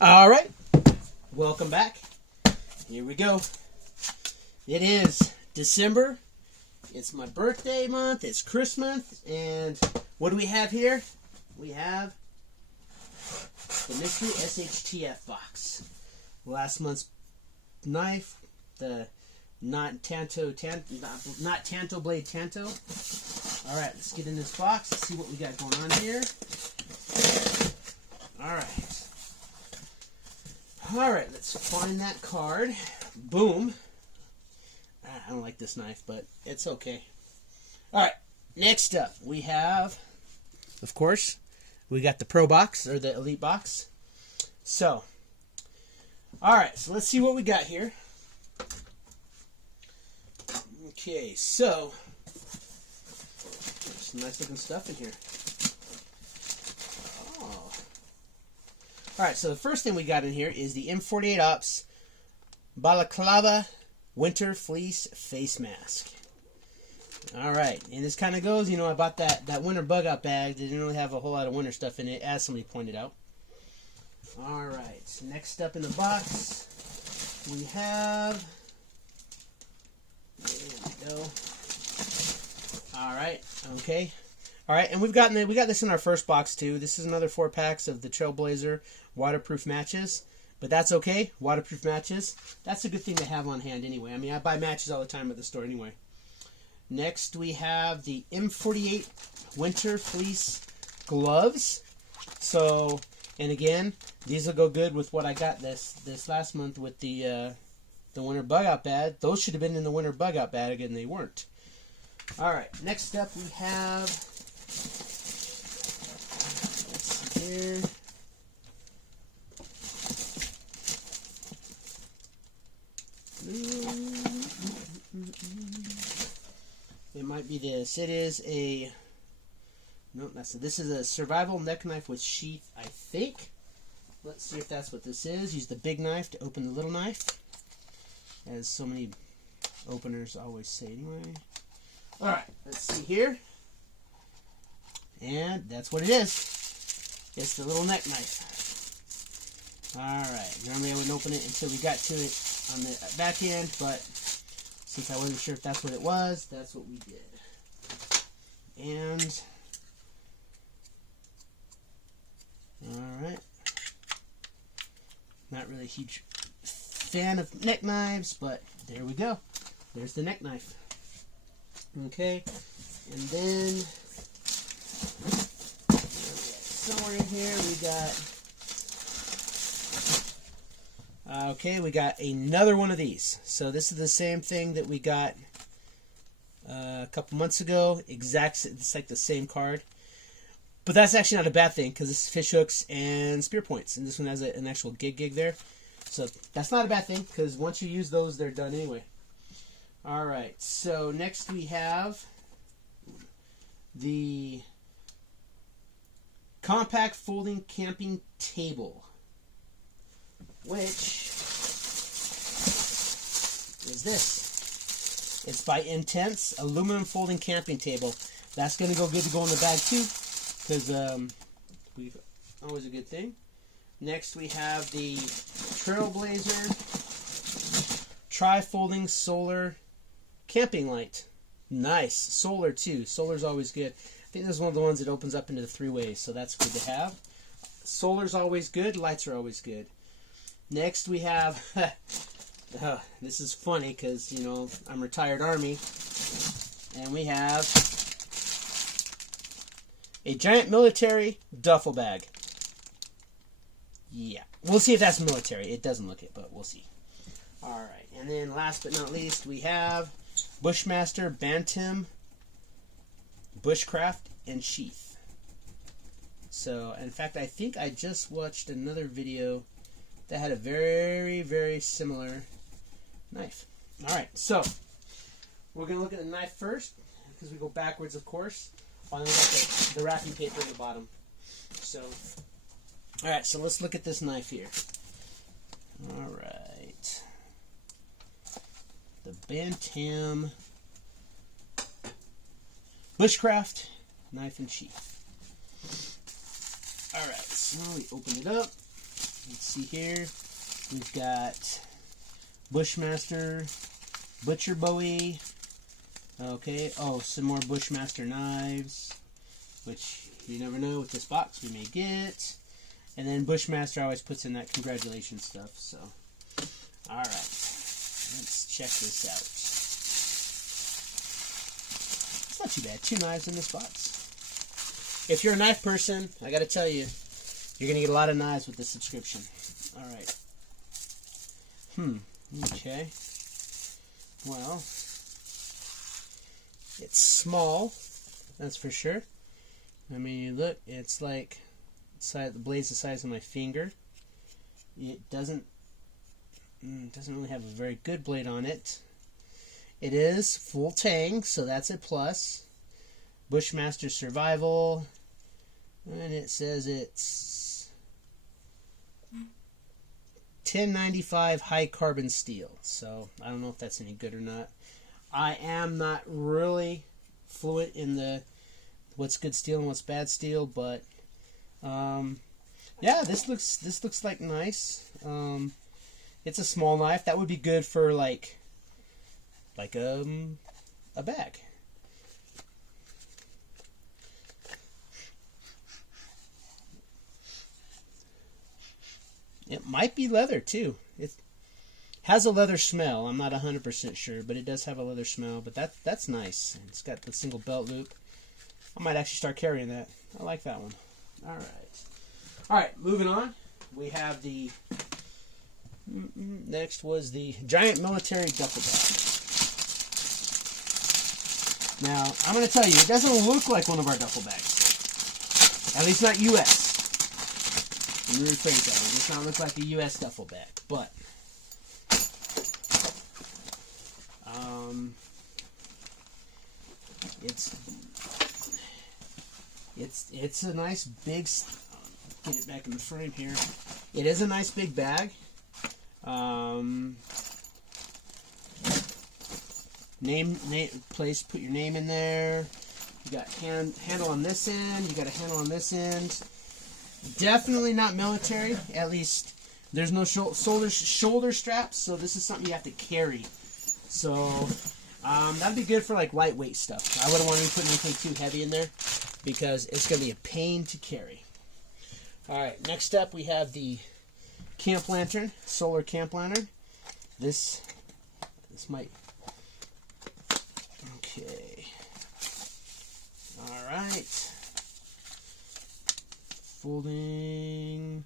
All right, welcome back. Here we go. It is December. It's my birthday month. It's Christmas. And what do we have here? We have the mystery SHTF box. Last month's knife, the not Tanto Blade Tanto. All right, let's get in this box. Let's see what we got going on here. All right, let's find that card. Boom. I don't like this knife, but it's okay. All right, next up we have, of course, we got the Pro box, or the Elite box. So, all right, so let's see what we got here. Okay, so, some nice looking stuff in here. Oh. All right, so the first thing we got in here is the M48 Balaclava Winter Fleece Face Mask. All right, and this kind of goes, I bought that winter bug out bag. They didn't really have a whole lot of winter stuff in it, as somebody pointed out. All right, so next up in the box, we have, there we go. All right, okay. All right, and we got this in our first box too. This is another 4 packs of the Trailblazer waterproof matches, but that's okay. Waterproof matches, that's a good thing to have on hand anyway. I mean, I buy matches all the time at the store anyway. Next, we have the M48 Winter Fleece gloves. So, and again, these will go good with what I got this last month with the winter bug out bag. Those should have been in the winter bug out bag, and they weren't. All right, next up we have, let's see here. It might be this. It is a, no, that's it. This is a survival neck knife with sheath, I think. Let's see if that's what this is. Use the big knife to open the little knife, as so many openers always say anyway. All right, let's see here. And that's what it is. It's the little neck knife. All right, normally I wouldn't open it until we got to it on the back end, but since I wasn't sure if that's what it was, that's what we did. And, all right. Not really a huge fan of neck knives, but there we go. There's the neck knife. Okay, and then somewhere in here we got, okay, we got another one of these. So this is the same thing that we got a couple months ago. It's like the same card. But that's actually not a bad thing, because this is fish hooks and spear points. And this one has an actual gig there. So that's not a bad thing, because once you use those, they're done anyway. Alright, so next we have the compact folding camping table, which is this. It's by Intense aluminum folding camping table. That's going to go good to go in the bag too, because always a good thing. Next we have the Trailblazer tri-folding solar camping light. Nice. Solar too. Solar's always good. I think this is one of the ones that opens up into the 3 ways, so that's good to have. Solar's always good. Lights are always good. Next we have, this is funny because, I'm retired Army, and we have a giant military duffel bag. Yeah. We'll see if that's military. It doesn't look it, but we'll see. Alright, and then last but not least, we have Bushmaster Bantam Bushcraft and Sheath. So, in fact, I think I just watched another video that had a very, very similar knife. Alright, so, we're going to look at the knife first, because we go backwards, of course. And then we got the wrapping paper at the bottom. So, alright, so let's look at this knife here. Alright. The Bantam Bushcraft Knife and Sheath. Alright, so we open it up. Let's see here. We've got Bushmaster, Butcher Bowie. Okay, oh, some more Bushmaster knives, which you never know with this box we may get. And then Bushmaster always puts in that congratulations stuff, so. Alright, let's check this out. It's not too bad, 2 knives in this box. If you're a knife person, I gotta tell you, you're gonna get a lot of knives with this subscription. Alright. Okay. Well, it's small, that's for sure. I mean, you look, it's like the blade's the size of my finger. It doesn't really have a very good blade on it. It is full tang, so that's a plus. Bushmaster Survival, and it says it's 1095 high carbon steel. So I don't know if that's any good or not. I am not really fluent in the what's good steel and what's bad steel, but yeah, this looks like nice. It's a small knife that would be good for like a bag. It might be leather too. It has a leather smell. I'm not 100% sure, but it does have a leather smell. But that's nice. It's got the single belt loop. I might actually start carrying that. I like that one. All right, moving on. We have the next was the giant military duffel bag. Now I'm going to tell you, it doesn't look like one of our duffel bags. At least not U.S. Let me rephrase that. It does not look like a U.S. duffel bag, but it's a nice big. Get it back in the frame here. It is a nice big bag. Place. Put your name in there. You got handle on this end. You got a handle on this end. Definitely not military. At least there's no shoulder straps, so this is something you have to carry. So that'd be good for like lightweight stuff. I wouldn't want to be putting anything too heavy in there because it's going to be a pain to carry. All right, next up we have the camp lantern, solar camp lantern. This might. Okay. All right. Folding.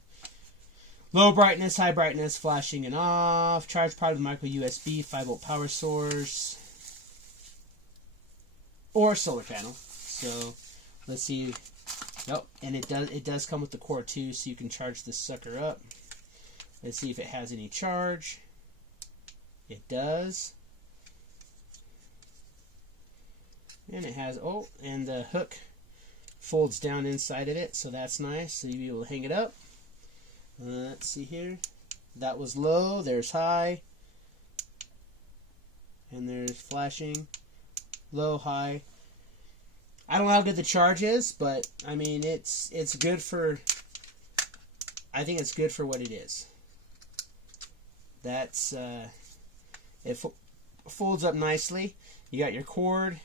Low brightness, high brightness, flashing and off. Charge powered with micro USB, 5-volt power source, or solar panel. So let's see. Nope, and it does come with the cord too, so you can charge this sucker up. Let's see if it has any charge. It does. And it has, and the hook folds down inside of it, so that's nice. So you'll be able to hang it up. Let's see here. That was low, there's high. And there's flashing. Low, high. I don't know how good the charge is, but I mean it's good for. I think it's good for what it is. That's it folds up nicely. You got your cord,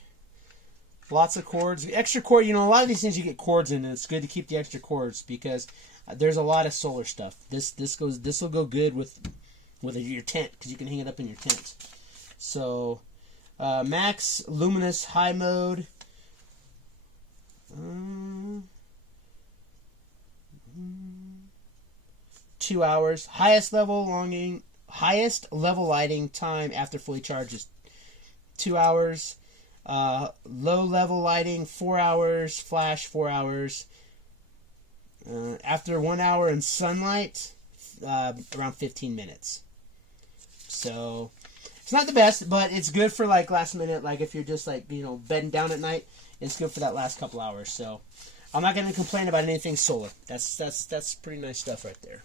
lots of cords, extra cord. You know, a lot of these things you get cords in, and it's good to keep the extra cords because there's a lot of solar this will go good with your tent because you can hang it up in your tent. So max luminous high mode. 2 hours. Highest level lighting time after fully charged is 2 hours. Low level lighting 4 hours. Flash 4 hours. After 1 hour in sunlight, around 15 minutes. So it's not the best, but it's good for like last minute. Like if you're just like bedding down at night. It's good for that last couple hours, so I'm not going to complain about anything solar. That's pretty nice stuff right there.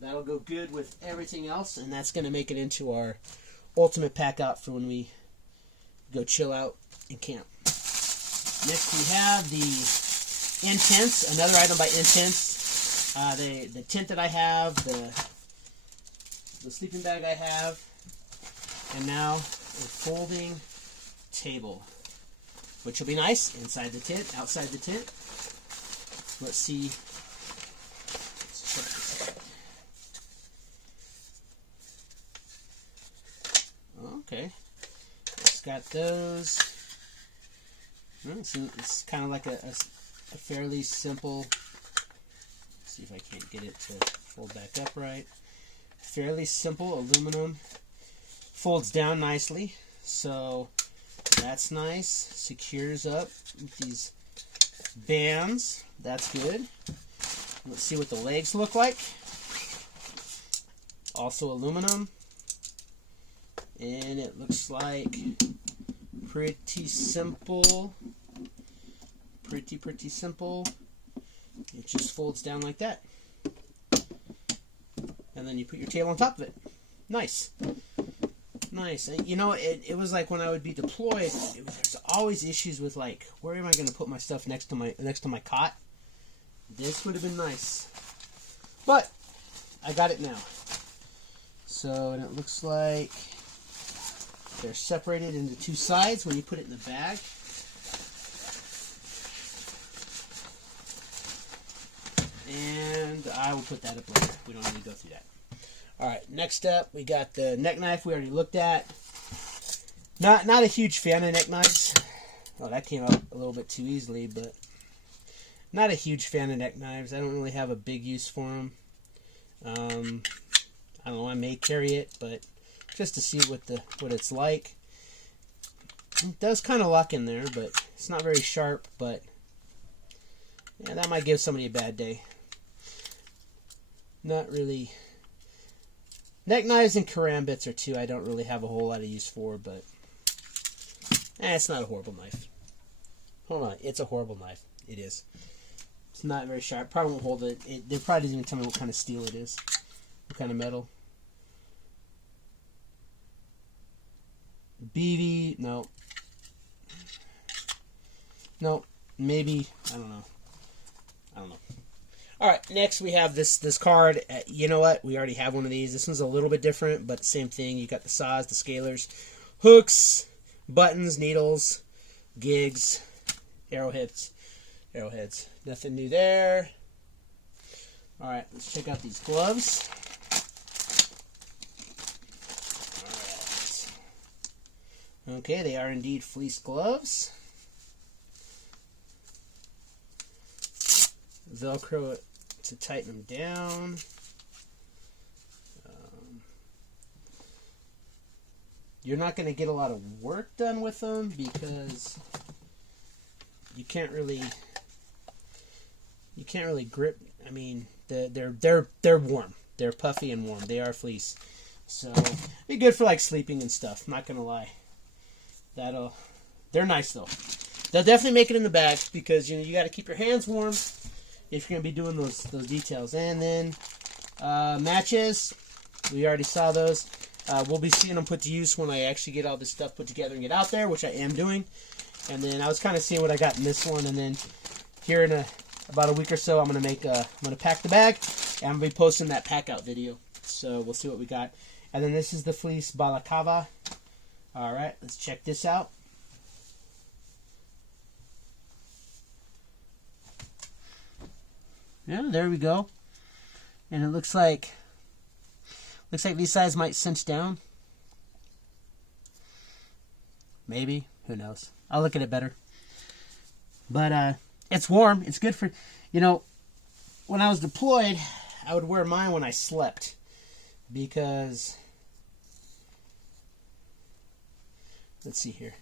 That'll go good with everything else, and that's going to make it into our ultimate pack out for when we go chill out and camp. Next we have the Intense, another item by Intense. the tent that I have, the sleeping bag I have, and now a folding table, which will be nice inside the tent, outside the tent. Let's see. Let's check this out. Okay, it's got those. It's kind of like a fairly simple. Let's see if I can't get it to fold back up right. Fairly simple aluminum. Folds down nicely, so that's nice. Secures up with these bands. That's good. Let's see what the legs look like. Also aluminum. And it looks like pretty simple. Pretty simple. It just folds down like that. And then you put your tail on top of it. Nice. Nice. And, you know, it was like when I would be deployed, there's always issues with, like, where am I going to put my stuff next to my cot? This would have been nice. But I got it now. So, and it looks like they're separated into two sides when you put it in the bag. And I will put that up later. We don't need to go through that. Alright, next up we got the neck knife we already looked at. Not a huge fan of neck knives. Oh, that came out a little bit too easily, but not a huge fan of neck knives. I don't really have a big use for them. I don't know, I may carry it, but just to see what it's like. It does kind of lock in there, but it's not very sharp, but yeah, that might give somebody a bad day. Not really. Neck knives and karambits are two I don't really have a whole lot of use for, but it's not a horrible knife. Hold on, it's a horrible knife. It is. It's not very sharp. Probably won't hold it. They probably didn't even tell me what kind of steel it is. What kind of metal. BV, no. No, maybe, I don't know. Alright, next we have this card. You know what? We already have one of these. This one's a little bit different, but same thing. You got the saws, the scalers, hooks, buttons, needles, gigs, arrowheads. Nothing new there. Alright, let's check out these gloves. Alright. Okay, they are indeed fleece gloves. Velcro it to tighten them down. You're not going to get a lot of work done with them because you can't really grip. I mean, they're warm. They're puffy and warm. They are fleece, so be good for like sleeping and stuff. I'm not gonna lie. They're nice though. They'll definitely make it in the bag because you got to keep your hands warm if you're gonna be doing those details. And then matches, we already saw those. We'll be seeing them put to use when I actually get all this stuff put together and get out there, which I am doing. And then I was kind of seeing what I got in this one, and then here in about a week or so, I'm gonna pack the bag, and I'm gonna be posting that pack out video. So we'll see what we got. And then this is the fleece balaclava. All right, let's check this out. Yeah, there we go. And it looks like these sides might cinch down. Maybe, who knows? I'll look at it better. But it's warm. It's good for, when I was deployed, I would wear mine when I slept because, let's see here.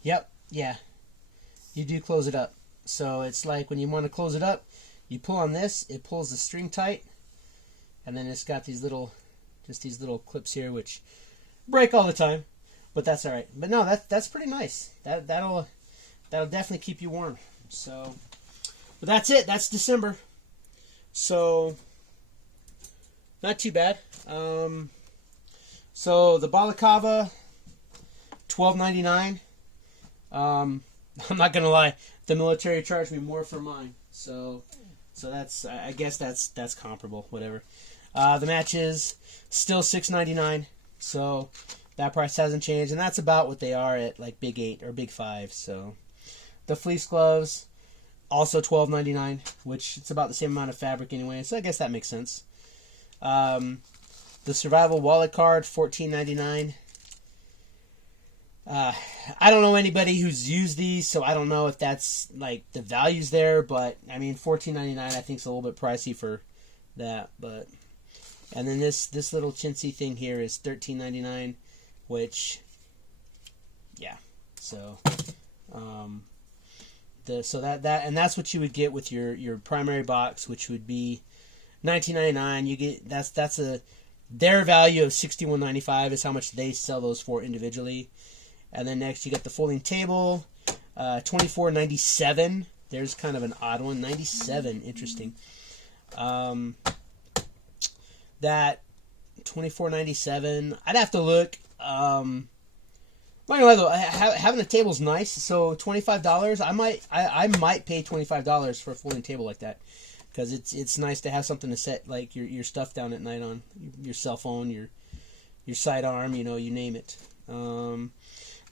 Yep, yeah. You do close it up. So it's like when you want to close it up, you pull on this, it pulls the string tight, and then it's got these little clips here which break all the time, but that's all right. But no, that's pretty nice. That'll definitely keep you warm. So, but that's it. That's December. So, not too bad. So the balaclava, $12.99. I'm not gonna lie, the military charged me more for mine, so So that's, I guess that's comparable, whatever. The matches still $6.99, so that price hasn't changed, and that's about what they are at like Big 8 or Big 5. So the fleece gloves also $12.99, which it's about the same amount of fabric anyway, so I guess that makes sense. The survival wallet card, $14.99. I don't know anybody who's used these, so I don't know if that's like the value's there, but I mean $14.99 I think is a little bit pricey for that. But and then this little chintzy thing here is $13.99, which yeah, so so that's what you would get with your primary box, which would be $19.99. You get that's their value of $61.95 is how much they sell those for individually. And then next you get the folding table, $24.97. There's kind of an odd one, $97. Interesting. That $24.97. I'd have to look. Not gonna lie though, having a table's nice. So $25. I might pay $25 for a folding table like that, because it's nice to have something to set like your stuff down at night on, your cell phone, your sidearm, you name it.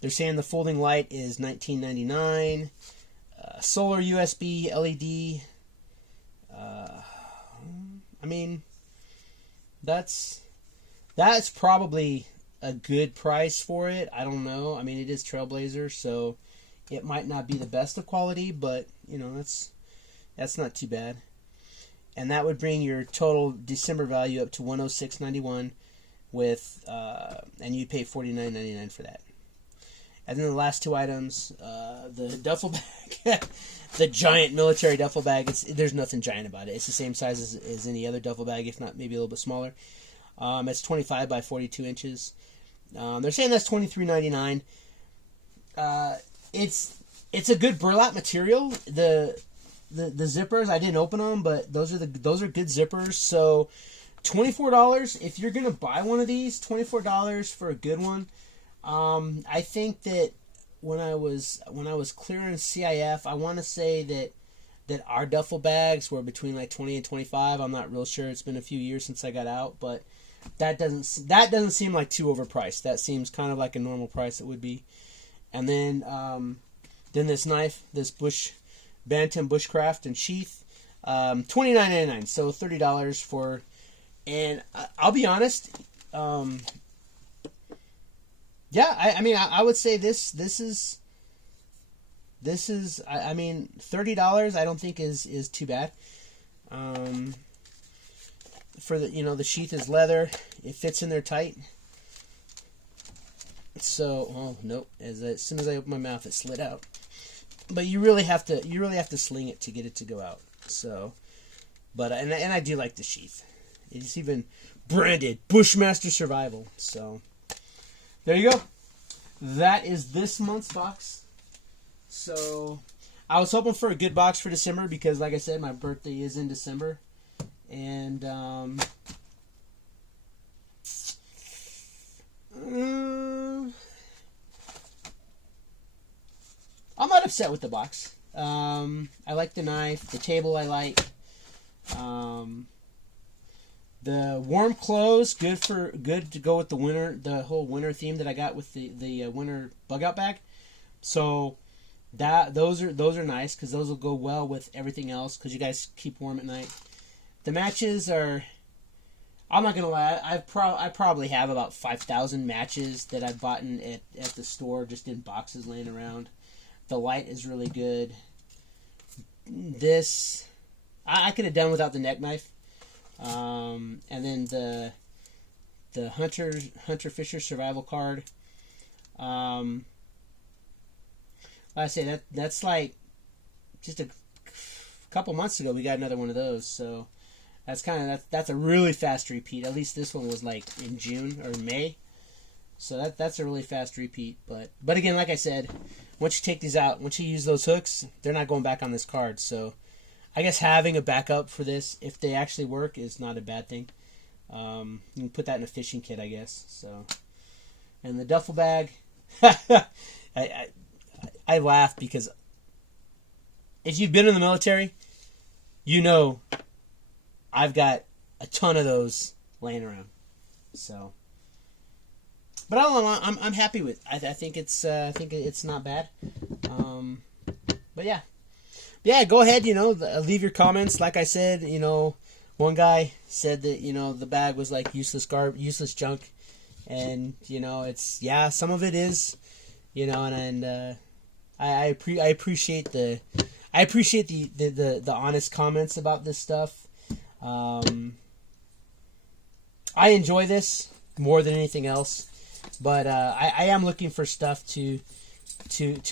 They're saying the folding light is $19.99. Solar USB LED. I mean, that's probably a good price for it. I don't know. I mean, it is Trailblazer, so it might not be the best of quality, but that's not too bad. And that would bring your total December value up to $106.91 with and you'd pay $49.99 for that. And then the last two items, the duffel bag, the giant military duffel bag. There's nothing giant about it. It's the same size as any other duffel bag, if not maybe a little bit smaller. It's 25 by 42 inches. They're saying that's $23.99. It's a good burlap material. The zippers, I didn't open them, but those are good zippers. So $24 if you're gonna buy one of these. $24 for a good one. I think that when I was clearing CIF, I want to say that our duffel bags were between like 20 and 25. I'm not real sure. It's been a few years since I got out, but that doesn't seem like too overpriced. That seems kind of like a normal price it would be. And then this knife, this Bantam Bushcraft and sheath, $29.99. So $30 for. And I'll be honest. Yeah, I mean, I would say this is I mean, $30 I don't think is too bad. For the sheath is leather, it fits in there tight. So, oh nope, as soon as I open my mouth, it slid out. But you really have to sling it to get it to go out. So, but and I do like the sheath. It's even branded Bushmaster Survival. So. There you go. That is this month's box. So, I was hoping for a good box for December because, like I said, my birthday is in December. And, I'm not upset with the box. I like the knife. The table I like. The warm clothes, good to go with the whole winter theme that I got with the winter bug out bag. So those are nice because those will go well with everything else because you guys keep warm at night. The matches are, I'm not gonna lie, I probably have about 5,000 matches that I've bought at the store just in boxes laying around. The light is really good. This I could have done without the neck knife. And then the Hunter Fisher survival card. Like I say, that's like just a couple months ago we got another one of those, so that's a really fast repeat. At least this one was like in June or May, so that's a really fast repeat. But again, like I said, once you take these out, once you use those hooks, they're not going back on this card. So I guess having a backup for this, if they actually work, is not a bad thing. You can put that in a fishing kit, I guess. So, and the duffel bag, I laugh because if you've been in the military, you know I've got a ton of those laying around. So, but all in all, I'm happy with. I think it's not bad. But yeah. Go ahead. Leave your comments. Like I said, one guy said that the bag was like useless junk, and it's some of it is, and I appreciate the honest comments about this stuff. I enjoy this more than anything else, but I am looking for stuff to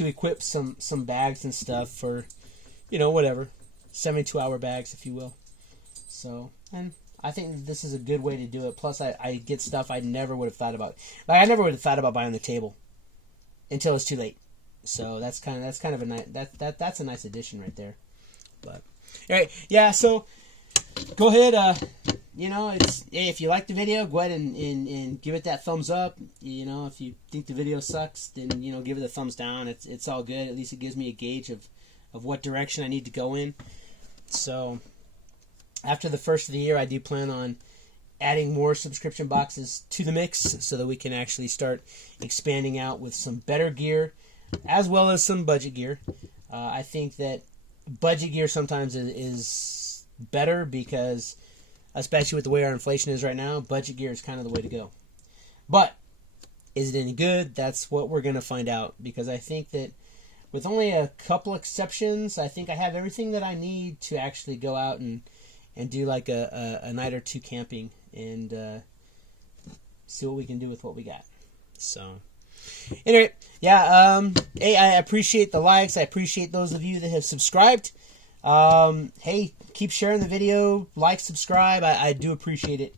equip some bags and stuff for, whatever, 72-hour bags, if you will. So, and I think this is a good way to do it. Plus, I get stuff I never would have thought about. Like, I never would have thought about buying the table until it's too late. So that's kind of a nice that's a nice addition right there. But all right, yeah. So go ahead. If you like the video, go ahead and give it that thumbs up. If you think the video sucks, then give it a thumbs down. It's all good. At least it gives me a gauge of what direction I need to go in. So after the first of the year, I do plan on adding more subscription boxes to the mix so that we can actually start expanding out with some better gear, as well as some budget gear. I think that budget gear sometimes is better because, especially with the way our inflation is right now, budget gear is kind of the way to go. But is it any good? That's what we're going to find out, because I think that with only a couple exceptions, I think I have everything that I need to actually go out and do like a night or two camping and see what we can do with what we got. So anyway, hey, I appreciate the likes. I appreciate those of you that have subscribed. Hey, keep sharing the video, like, subscribe. I do appreciate it.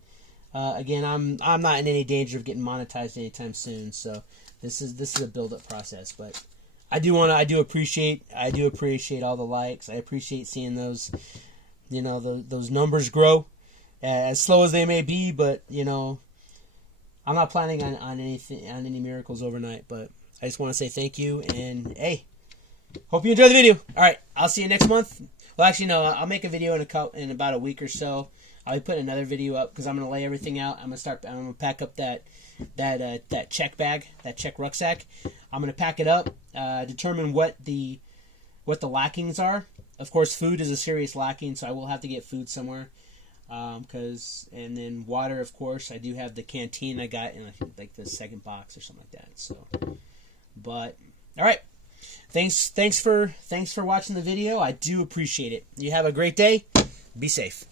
Again, I'm not in any danger of getting monetized anytime soon, so this is a build-up process. But I do appreciate all the likes. I appreciate seeing those, those numbers grow, as slow as they may be. But I'm not planning on any miracles overnight, but I just want to say thank you, and hey, hope you enjoy the video. All right, I'll see you next month. Well, actually, no, I'll make a video in about a week or so. I'll be putting another video up because I'm gonna lay everything out. I'm gonna pack up that check bag, that check rucksack. I'm gonna pack it up, determine what the lackings are. Of course, food is a serious lacking, so I will have to get food somewhere. And then water, of course. I do have the canteen I got in like the second box or something like that. So, but all right, thanks for watching the video. I do appreciate it. You have a great day. Be safe.